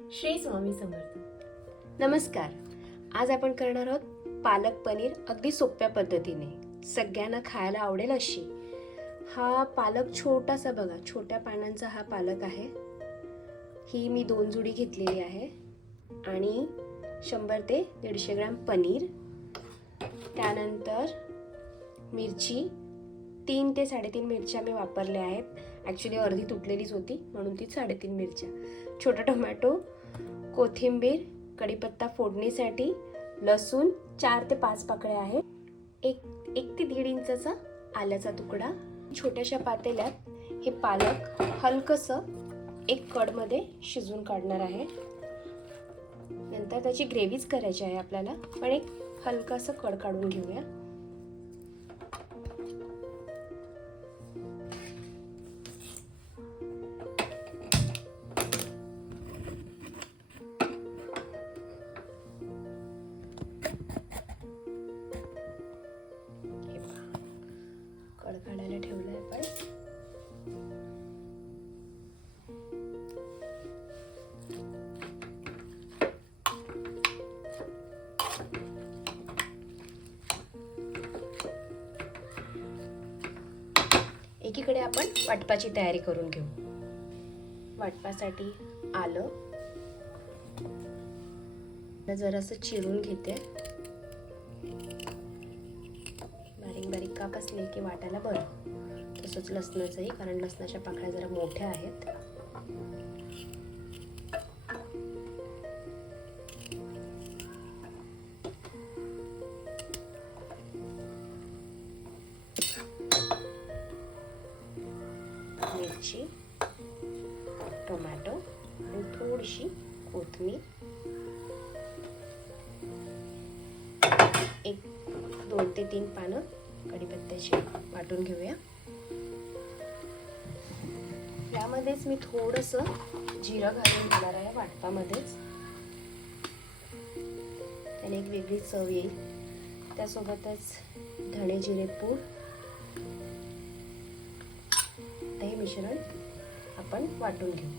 श्री स्वामी समर्थ. नमस्कार. आज आपण करणार आहोत पालक पनीर अगदी सोप्या पद्धतीने. सगळ्यांना खायला आवडेल अशी. हा पालक छोटासा बघा छोट्या पानांचा हा पालक आहे. ही मी दोन जुडी घेतलेली आहे. आणि शंभर ते दीडशे ग्रॅम पनीर. त्यानंतर मिरची तीन ते साडेतीन मिरच्या मी वापरल्या आहेत. ॲक्च्युली अर्धी तुटलेलीच होती म्हणून ती साडेतीन मिरच्या. छोटा टोमॅटो कोथिंबीर कढीपत्ता फोडणीसाठी लसूण चार ते पाच पाकळ्या आहेत. एक एक ते दीड इंचाचा आल्याचा तुकडा. छोट्याशा पातेल्यात हे पालक हलकंसं एक कडमध्ये शिजवून काढणार आहे. नंतर त्याची ग्रेव्हीच करायची आहे आपल्याला. पण एक हलकंसं कड काढून घेऊया. इकडे आपण वाटपाची तयारी करून घेऊ. वाटपासाठी आलं. जरासं चिरून घेते. बारीक बारीक काप असले की वाटायला बरं. तसंच लसणाचंही कारण लसणाच्या पाकळ्या जरा मोठ्या आहेत. एक दोन ते तीन पानं कढीपत्त्याची वाटून घेऊया. यामध्येच मी थोडंसं जिरं घालून घेणार आहे वाटपामध्येच. त्याने एक वेगळी चव येईल. त्यासोबतच धणे जिरे पूड. हे मिश्रण आपण वाटून घेऊ.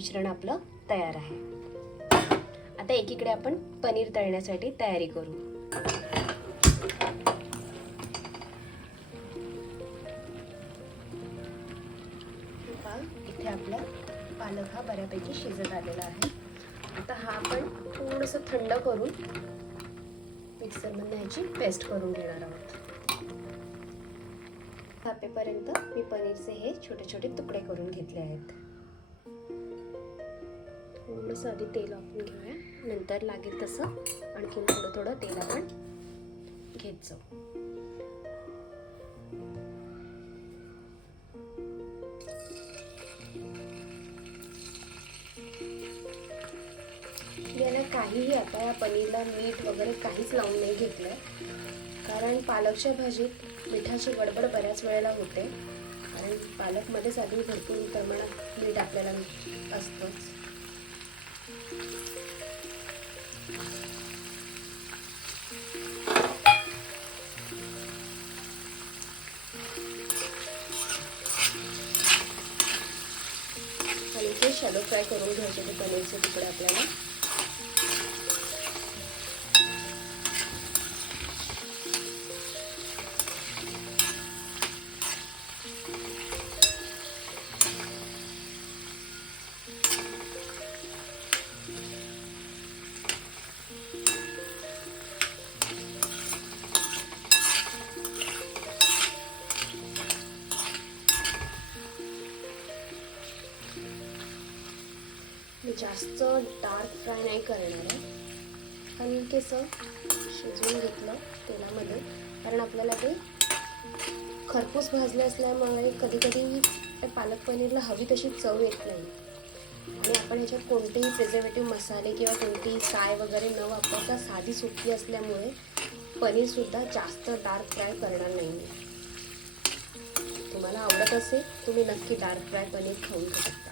मिश्रण आपलं तयार आहे. आता एकीकडे आपण पनीर तळण्यासाठी तयारी करू. इथे आपला पालक हा बऱ्यापैकी शिजत आलेला आहे. आता हा आपण थोडंसं थंड करून मिक्सरमधनं ह्याची पेस्ट करून घेणार आहोत. थापेपर्यंत मी पनीरचे हे छोटे छोटे तुकडे करून घेतले आहेत. थोडंसं आधी तेल वापरून घेऊया. नंतर लागेल तसं आणखीन थोडं थोडं तेल आपण घेत जाऊ याला काहीही आता या पनीरला मीठ वगैरे काहीच लावून नाही घेतलं कारण पालकच्या भाजीत मिठाची गडबड बऱ्याच वेळेला होते. कारण पालकमध्येच आधी भरपूर प्रमाणात मीठ आपल्याला असतंच. फ्राय करून घ्यायचे ते पनीरचे तुकडे आपल्याला. जास्त डार्क फ्राय नाही करणार आहे. हलकेसं शिजवून घेतलं तेलामध्ये. कारण आपल्याला ते खरपूस भाजले असल्यामुळे कधी कधी त्या पालक पनीरला हवी तशी चव येत नाही. आणि आपण ह्याच्यात कोणतेही प्रिझर्वेटिव्ह मसाले किंवा कोणतीही साय वगैरे न वापरता साधी सुट्टी असल्यामुळे पनीरसुद्धा जास्त डार्क फ्राय करणार नाही. तुम्हाला आवडत असेल तुम्ही नक्की डार्क फ्राय पनीर खाऊ शकता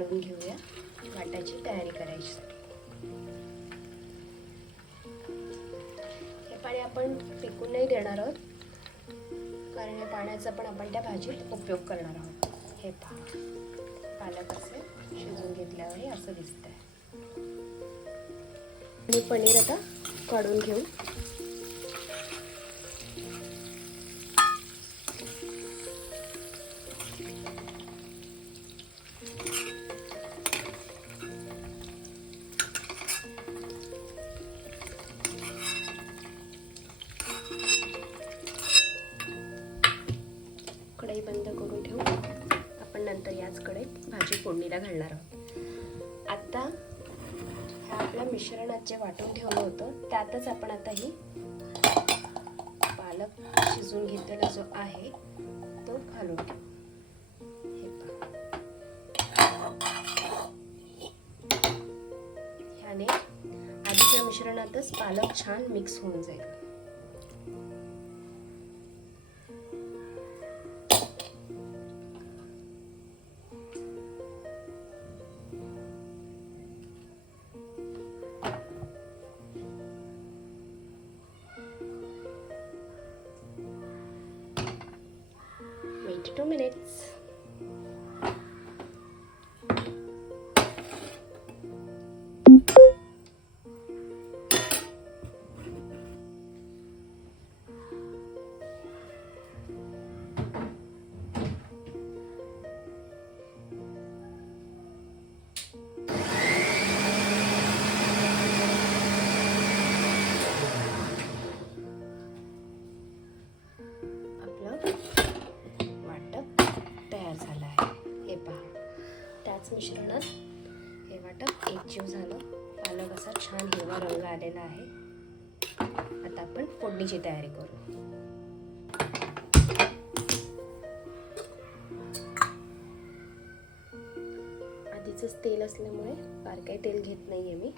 काढून घेऊया. वाटायची तयारी करायची. हे पाणी आपण फेकून नाही देणार आहोत. कारण या पाण्याचा पण आपण त्या भाजीत उपयोग करणार आहोत. हे पा पालक असे शिजून घेतल्यावर हे असं दिसतंय. आणि पनीर आता काढून घेऊ. भाजी फोडणीला घालणार आहोत. आता ह्या आपल्या मिश्रणात जे वाटून ठेवलं होतं. त्यातच आपण आता ही पालक शिजून घेतलेला जो आहे तो घालून ठेवू ह्याने आधीच्या मिश्रणातच पालक छान मिक्स होऊन जाईल. Minutes. त्याच मिश्रणात हे वाटप एकजीव झालं. पालक असा छान हिरवा रंग आलेला आहे. आता आपण फोडणीची तयारी करू. आधीच तेल असल्यामुळे फार काही तेल घेत नाहीये मी.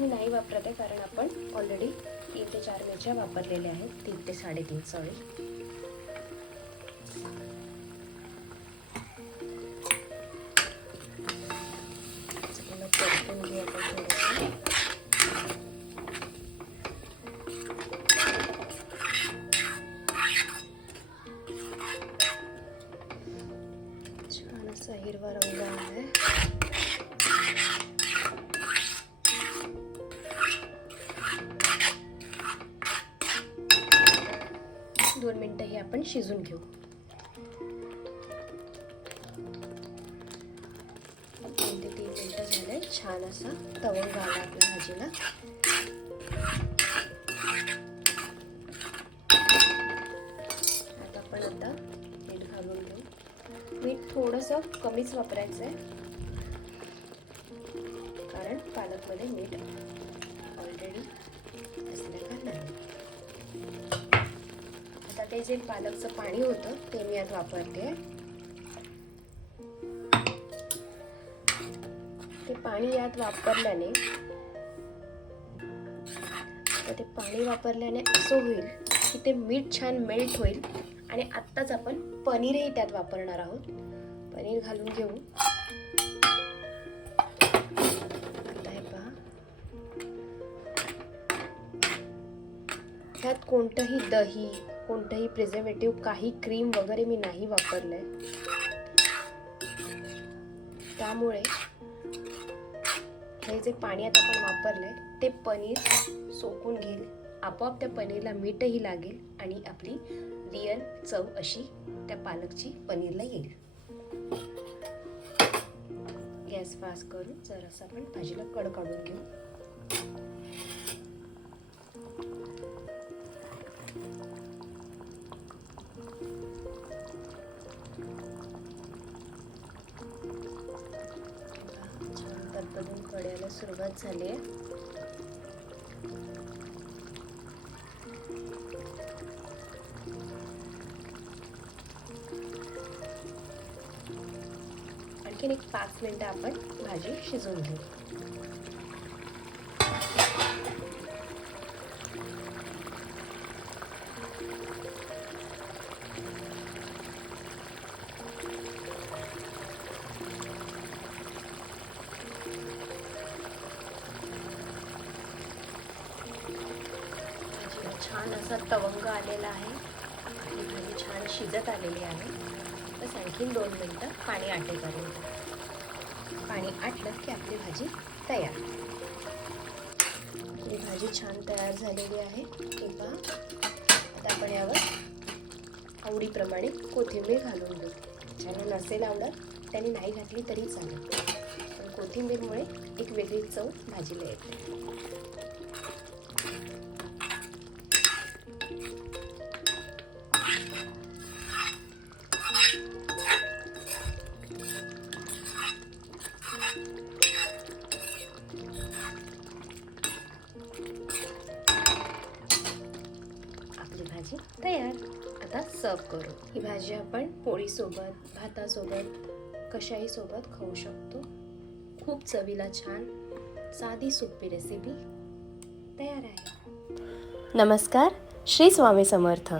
मी नाही वापरत आहे कारण आपण ऑलरेडी तीन ते चार मिरच्या वापरलेल्या आहेत तीन ते साडेतीन सॉरी दोन मिनटंही हे आपण शिजून घेऊ. दोन ते तीन मिनिटं झाले. छान असा तवंग आला आपल्या भाजीला. आता आपण आता मीठ घालून घेऊ. मीठ थोडंसं कमीच वापरायचं आहे कारण पालकमध्ये मीठ ऑलरेडी असल्या कारणाने आता ते जे पालकचं पाणी होतं ते मी यात वापरते. ते पाणी यात वापरल्याने तर ते पाणी वापरल्याने असं होईल की ते मीठ छान मेल्ट होईल आणि आत्ताच आपण पनीरही त्यात वापरणार आहोत. पनीर घालून घेऊ. आता हे पहा. ह्यात कोणतंही दही कोणतंही प्रिझर्वेटिव्ह काही क्रीम वगैरे मी नाही वापरलंय. त्यामुळे हे जे पाणी आता आपण वापरलंय ते पनीर सोकून घेईल. आपोआप त्या पनीरला मीठही लागेल आणि आपली रिअल चव अशी त्या पालकची पनीरला येईल. गॅस फास्ट करून जरासं आपण भाजीला कड काढून घेऊ. छान तरतडून कड्याला सुरुवात झाली. आहे आणखीन एक पाच मिनटं आपण भाजी शिजवून घेऊ. असा तवंग आलेला आहे. आणि भाजी छान शिजत आलेली आहे. बस आणखीन दोन मिनटं पाणी आटेपर्यंत. पाणी आटलं की आपली भाजी तयार. ही भाजी छान तयार झालेली आहे. किंवा आता आपण यावर आवडीप्रमाणे कोथिंबीर घालून देऊ. ज्यांना नसेल आवडत त्यांनी नाही घातली तरी चालेल. पण कोथिंबीरमुळे एक वेगळी चव भाजीला येते. आता सर्व करू. ही भाजी आपण पोळीसोबत भातासोबत कशाही सोबत खाऊ शकतो. खूप चवीला छान साधी सोपी रेसिपी तयार आहे. नमस्कार श्री स्वामी समर्थ.